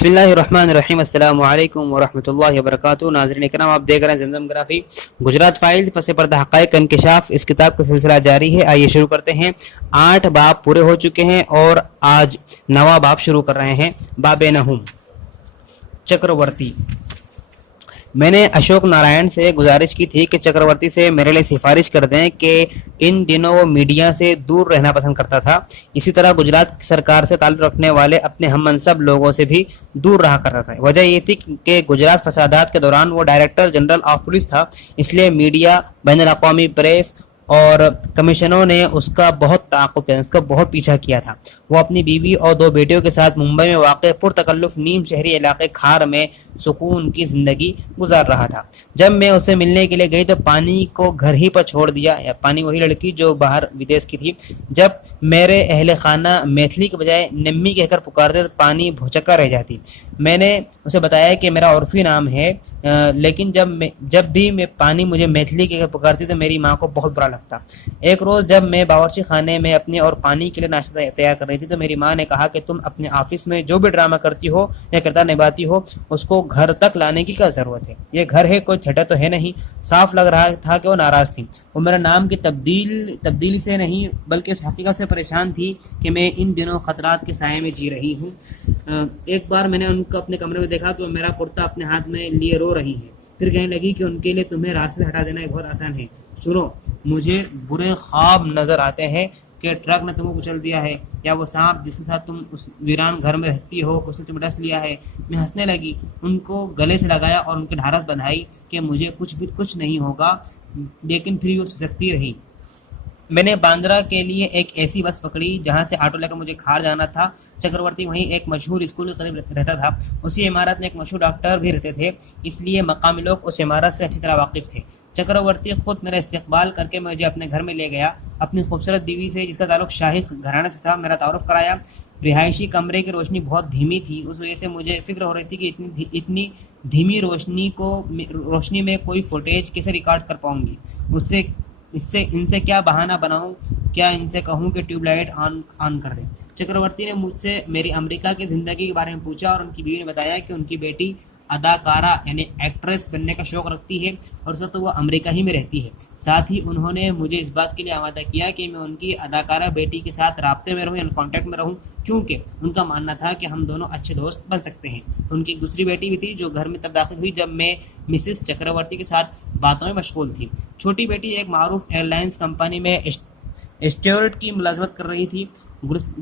بسم اللہ الرحمن الرحیم۔ السلام علیکم ورحمۃ اللہ وبرکاتہ۔ ناظرین کرام، آپ دیکھ رہے ہیں زمزم گرافی گجرات فائلز پس پردہ حقائق کا انکشاف۔ اس کتاب کا سلسلہ جاری ہے۔ آئیے شروع کرتے ہیں۔ 8 باب پورے ہو چکے ہیں اور آج 9واں باب شروع کر رہے ہیں۔ باب نہم، چکرورتی۔ میں نے اشوک نارائن سے گزارش کی تھی کہ چکرورتی سے میرے لیے سفارش کر دیں کہ ان دنوں وہ میڈیا سے دور رہنا پسند کرتا تھا۔ اسی طرح گجرات سرکار سے تعلق رکھنے والے اپنے ہم منصب لوگوں سے بھی دور رہا کرتا تھا۔ وجہ یہ تھی کہ گجرات فسادات کے دوران وہ ڈائریکٹر جنرل آف پولیس تھا، اس لیے میڈیا، بین الاقوامی پریس اور کمیشنوں نے اس کا بہت تعاقب کیا، اس کا بہت پیچھا کیا تھا۔ وہ اپنی بیوی اور 2 بیٹیوں کے ساتھ ممبئی میں واقع پرتکلف نیم شہری علاقے کھار میں سکون کی زندگی گزار رہا تھا۔ جب میں اسے ملنے کے لیے گئی تو پانی کو گھر ہی پر چھوڑ دیا، یا پانی وہی لڑکی جو باہر ودیش کی تھی۔ جب میرے اہل خانہ میتھلی کے بجائے نمی کہہ کر پکارتے تو پانی بھوچکا رہ جاتی۔ میں نے اسے بتایا کہ میرا عرفی نام ہے، لیکن جب بھی میں پانی مجھے میتھلی کہہ کر پکارتی تو میری ماں کو بہت برا لگتا۔ ایک روز جب میں باورچی خانے میں اپنے اور پانی کے لیے ناشتہ تیار کر رہی تھی تو میری ماں نے کہا کہ تم اپنے آفس میں جو بھی ڈرامہ کرتی ہو یا کردار نبھاتی ہو اس کو گھر تک لانے کی کیا ضرورت ہے؟ یہ گھر ہے، کوئی تھیٹر تو ہے نہیں۔ صاف لگ رہا تھا کہ وہ ناراض تھی۔ وہ میرا نام کی تبدیلی سے نہیں بلکہ اس حقیقت سے پریشان تھی کہ میں ان دنوں خطرات کے سائے میں جی رہی ہوں۔ ایک بار میں نے ان کو اپنے کمرے میں دیکھا کہ وہ میرا کرتا اپنے ہاتھ میں لیے رو رہی ہیں۔ پھر کہنے لگی کہ ان کے لیے تمہیں راستے سے ہٹا دینا بہت آسان ہے۔ سنو، مجھے برے خواب نظر آتے ہیں کہ ٹرک نے تمہیں کچل دیا ہے، یا وہ سانپ جس کے ساتھ تم اس ویران گھر میں رہتی ہو اس نے تمہیں ڈس لیا ہے۔ میں ہنسنے لگی، ان کو گلے سے لگایا اور ان کے ڈھارس بندھائی کہ مجھے کچھ نہیں ہوگا، لیکن پھر وہ سسکتی رہی۔ میں نے باندرا کے لیے ایک ایسی بس پکڑی جہاں سے آٹو لے کر مجھے کھار جانا تھا۔ چکرورتی وہیں ایک مشہور اسکول کے قریب رہتا تھا۔ اسی عمارت میں ایک مشہور ڈاکٹر بھی رہتے تھے، اس لیے مقامی لوگ اس عمارت سے اچھی طرح واقف تھے۔ چکرورتی خود میرا استقبال کر کے مجھے اپنے گھر میں لے گیا۔ اپنی خوبصورت بیوی سے، جس کا تعلق شاہی گھرانے سے تھا، میرا تعارف کرایا۔ رہائشی کمرے کی روشنی بہت دھیمی تھی، اس وجہ سے مجھے فکر ہو رہی تھی کہ اتنی دھیمی روشنی میں کوئی فوٹیج کیسے ریکارڈ کر پاؤں گی۔ ان سے کیا بہانہ بناؤں؟ کیا ان سے کہوں کہ ٹیوب لائٹ آن کر دیں؟ چکرورتی نے مجھ سے میری امریکہ کی زندگی کے بارے میں پوچھا اور ان کی بیوی نے بتایا کہ ان کی بیٹی اداکارہ یعنی ایکٹریس بننے کا شوق رکھتی ہے اور اس وقت وہ امریکہ ہی میں رہتی ہے۔ ساتھ ہی انہوں نے مجھے اس بات کے لیے آمادہ کیا کہ میں ان کی اداکارہ بیٹی کے ساتھ رابطے میں رہوں یا کانٹیکٹ میں رہوں، کیونکہ ان کا ماننا تھا کہ ہم دونوں اچھے دوست بن سکتے ہیں۔ ان کی دوسری بیٹی بھی تھی جو گھر میں تب داخل ہوئی جب میں مسز چکرورتی کے ساتھ باتوں میں مشغول تھی۔ چھوٹی بیٹی ایک معروف ایئر لائنز کمپنی میں اسٹیورڈ کی ملازمت کر رہی تھی۔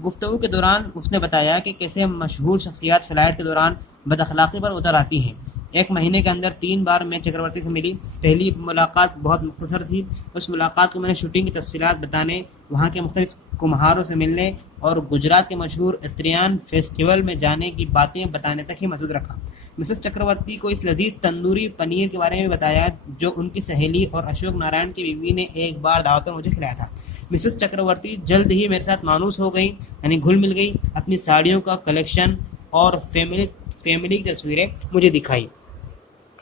گفتگو کے دوران اس نے بتایا کہ کیسے مشہور شخصیات فلائٹ کے دوران بد اخلاقی پر اتر آتی ہیں۔ 1 مہینے کے اندر 3 بار میں چکرورتی سے ملی۔ پہلی ملاقات بہت مختصر تھی۔ اس ملاقات کو میں نے شوٹنگ کی تفصیلات بتانے، وہاں کے مختلف کمہاروں سے ملنے اور گجرات کے مشہور اتریان فیسٹیول میں جانے کی باتیں بتانے تک ہی محدود رکھا۔ مسز چکرورتی کو اس لذیذ تندوری پنیر کے بارے میں بتایا جو ان کی سہیلی اور اشوک نارائن کی بیوی نے ایک بار دعوت میں مجھے کھلایا تھا۔ مسز چکرورتی جلد ہی میرے ساتھ مانوس ہو گئی، یعنی گھل مل گئی۔ اپنی ساڑیوں کا کلیکشن اور فیملی کی تصویریں مجھے دکھائی۔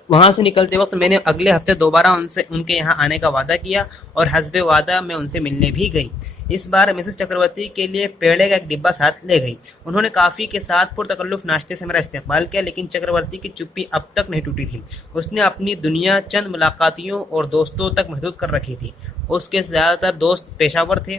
وہاں سے نکلتے وقت میں نے اگلے ہفتے دوبارہ ان کے یہاں آنے کا وعدہ کیا اور حسب وعدہ میں ان سے ملنے بھی گئی۔ اس بار مسز چکرورتی کے لیے پیڑے کا ایک ڈبہ ساتھ لے گئی۔ انہوں نے کافی کے ساتھ پرتکلف ناشتے سے میرا استقبال کیا، لیکن چکرورتی کی چپی اب تک نہیں ٹوٹی تھی۔ اس نے اپنی دنیا چند ملاقاتیوں اور دوستوں تک محدود کر رکھی تھی۔ اس کے زیادہ تر دوست پیشہ ور تھے۔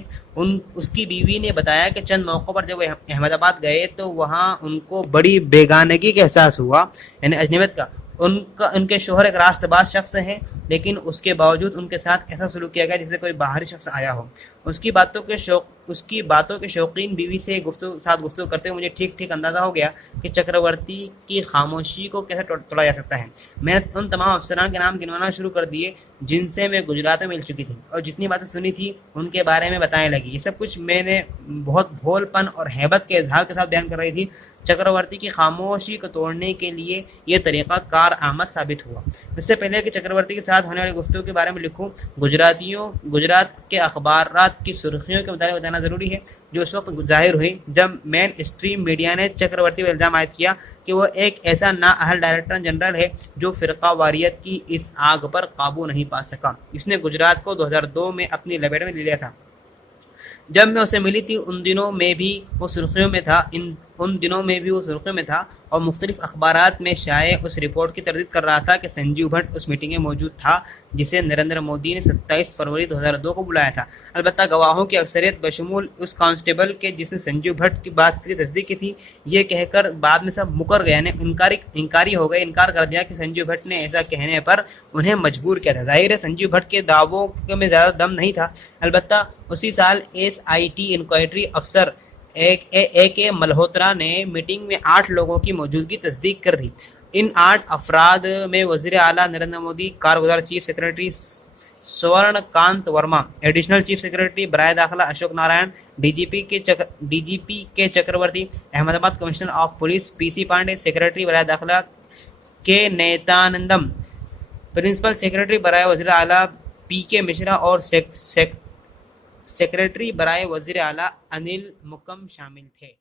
اس کی بیوی نے بتایا کہ چند موقعوں پر جب وہ احمد آباد گئے تو وہاں ان کو بڑی بیگانگی کا احساس ہوا، یعنی اجنبیت کا۔ ان کے شوہر ایک راست باز شخص ہیں، لیکن اس کے باوجود ان کے ساتھ ایسا سلوک کیا گیا جیسے کوئی باہری شخص آیا ہو۔ اس کی باتوں کے شوقین بیوی سے گفتگو کرتے ہوئے مجھے ٹھیک اندازہ ہو گیا کہ چکرورتی کی خاموشی کو کیسے توڑا جا سکتا ہے۔ میں نے ان تمام افسران کے نام گنوانا شروع کر دیے جن سے میں گجرات میں مل چکی تھی، اور جتنی باتیں سنی تھی ان کے بارے میں بتانے لگی۔ یہ سب کچھ میں نے بہت بھول پن اور ہیبت کے اظہار کے ساتھ بیان کر رہی تھی۔ چکرورتی کی خاموشی کو توڑنے کے لیے یہ طریقہ کار آمد ثابت ہوا۔ اس سے پہلے کہ چکرورتی کے ساتھ ہونے والی گفتگو کے بارے میں لکھوں، گجرات کے اخبارات کی سرخیوں کے متعلق بتانا ضروری ہے جو اس وقت ظاہر ہوئی جب مین اسٹریم میڈیا نے چکرورتی پر الزام عائد کیا کہ وہ ایک ایسا نااہل ڈائریکٹر جنرل ہے جو فرقہ واریت کی اس آگ پر قابو نہیں پا سکا۔ اس نے گجرات کو 2002 میں اپنی لپیٹ میں لے لیا تھا۔ جب میں اسے ملی تھی ان دنوں میں بھی وہ سرخیوں میں تھا۔ ان دنوں میں بھی وہ سرخی میں تھا اور مختلف اخبارات میں شائع اس رپورٹ کی تردید کر رہا تھا کہ سنجیو بھٹ اس میٹنگ میں موجود تھا جسے نریندر مودی نے 27 فروری 2002 کو بلایا تھا۔ البتہ گواہوں کی اکثریت بشمول اس کانسٹیبل کے جس نے سنجیو بھٹ کی بات کی تصدیق کی تھی یہ کہہ کر بعد میں سب مکر گئے، یعنی انکاری ہو گئے، انکار کر دیا کہ سنجیو بھٹ نے ایسا کہنے پر انہیں مجبور کیا تھا۔ ظاہر ہے سنجیو بھٹ کے دعووں میں زیادہ دم نہیں تھا۔ البتہ اسی سال SIT انکوائری افسر اے کے ملہوترا نے میٹنگ میں 8 لوگوں کی موجودگی تصدیق کر دی۔ ان 8 افراد میں وزیر اعلیٰ نریندر مودی، کارگزار چیف سیکرٹری سورن کانت ورما، ایڈیشنل چیف سیکرٹری برائے داخلہ اشوک نارائن، DGP کے چکرورتی، احمد آباد commissioner of police PC Pandey, secretary برائے داخلہ کے نیتانندم، پرنسپل سیکرٹری برائے وزیر اعلیٰ PK مشرا اور سیکرٹری برائے وزیر اعلیٰ انل مکم شامل تھے۔